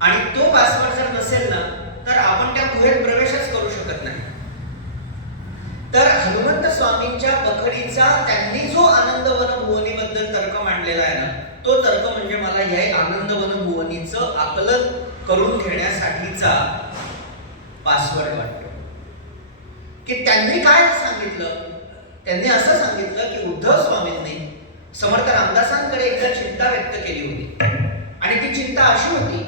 आणि तो पासवर्ड जर नसेल ना तर आपण त्या गुहेत प्रवेशच करू शकत नाही. तर हनुमंत स्वामींच्या बखरीचा त्यांनी जो आनंदवन भुवनीबद्दल तर्क मांडलेला आहे ना, तो तर्क म्हणजे मला या आनंदवन भुवनीचं आकलन करून घेण्यासाठीचा पासवर्ड वाटतो. की त्यांनी काय सांगितलं, त्यांनी असं सांगितलं की उद्धव स्वामींनी समर्थ रामदासांकडे एकदा चिंता व्यक्त केली होती आणि ती चिंता अशी होती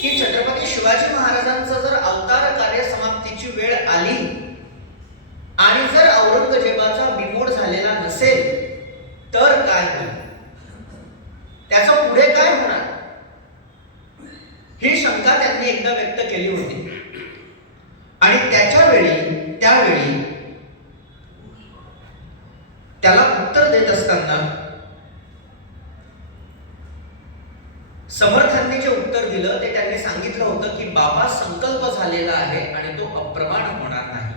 की छत्रपती शिवाजी महाराजांचं जर अवतार कार्य समाप्तीची वेळ आली आणि जर औरंगजेबाचा बिमोड झालेला नसेल तर काय होईल, त्याचं पुढे काय होणार, ही शंका त्यांनी एकदा व्यक्त केली होती. आणि त्यावेळी त्याला उत्तर देत असताना समर्थांनी जे उत्तर दिलं ते त्यांनी सांगितलं होतं की बाबा संकल्प झालेला आहे आणि तो अप्रमाण होणार नाही.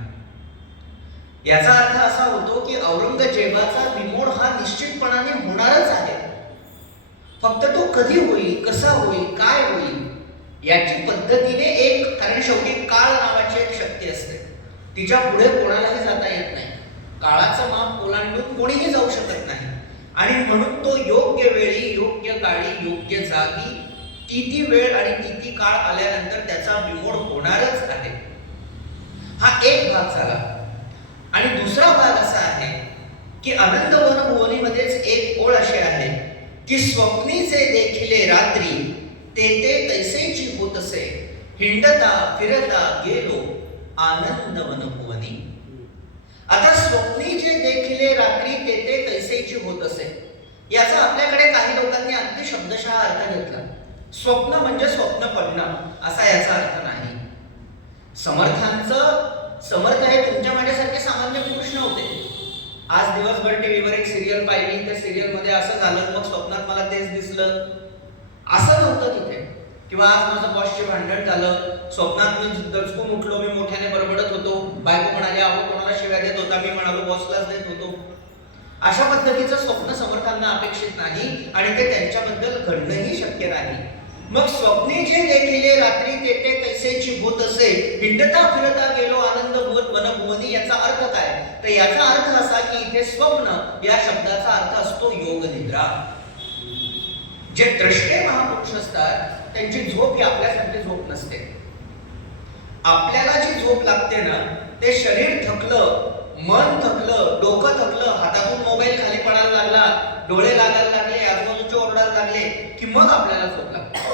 याचा अर्थ असा होतो की औरंगजेबाचा बिमोड हा निश्चितपणाने होणारच आहे, फक्त तो कधी होईल, कसा होईल, काय होईल याची पद्धतीने एक, कारण शेवटी काळ नावाची एक शक्ती असते, तिच्या पुढे कोणालाही जाता येत नाही. काळाचं माप ओलांडून कोणीही जाऊ शकत नाही आणि म्हणून तो योग्य वेळी, योग्य काळी, योग्य जागी, ती वेळ आणि ती काळ आल्यानंतर त्याचा बिमोड होणारच आहे. हा एक भाग झाला. आणि दुसरा भाग असा आहे की आनंदवन भुवनीमध्येच एक ओळ अशी आहे की स्वप्नीचे देखिले रात्री ते तैसेची होतसे, हिंडता फिरता गेलो आनंदवन भुवनी. आता स्वप्नी जे देखिले रात्री ते तैसेची होत असे, याचा आपल्याकडे काही लोकांनी अगदी शब्दशः अर्थ घेतला. स्वप्न म्हणजे स्वप्न पडणं असा याचा अर्थ नाही. समर्थ हे तुमच्या माझ्यासारखे सामान्य पुरुष नव्हते. आज दिवसभर टीव्हीवर एक सिरियल पाहिली, त्या सिरियल मध्ये असं झालं, मग स्वप्नात मला तेच दिसलं, असं नव्हतं तिथे. किंवा आज माझं बॉसचे भांडण झालं, स्वप्नात मी दचकून उठलो, मी मोठ्याने बडबडत होतो, बायको म्हणाली अहो कोणाला शिव्या देत होता, मी म्हणालो बॉसलाच देत होतो. अशा पद्धतीचं स्वप्न समर्थांना अपेक्षित नाही आणि ते त्यांच्याबद्दल घडणंही शक्य नाही. मग स्वप्ने जे देखिले रात्री ते तैसेची होत असे, हिंडता फिरता गेलो आनंद वनभुवनी. याचा अर्थ काय, तर याचा अर्थ असा की इथे स्वप्न या शब्दाचा अर्थ असतो योग निद्रा. जे द्रष्टे महापुरुष असतात त्यांची झोप ही आपल्यासारखी झोप नसते. आपल्याला जी झोप लागते ना, ते शरीर थकलं, मन थकलं, डोकं थकलं, हातातून मोबाईल खाली पडायला लागला, डोळे लागायला लागले, आजूबाजूचे ओरडायला लागले की मग आपल्याला झोप लागते.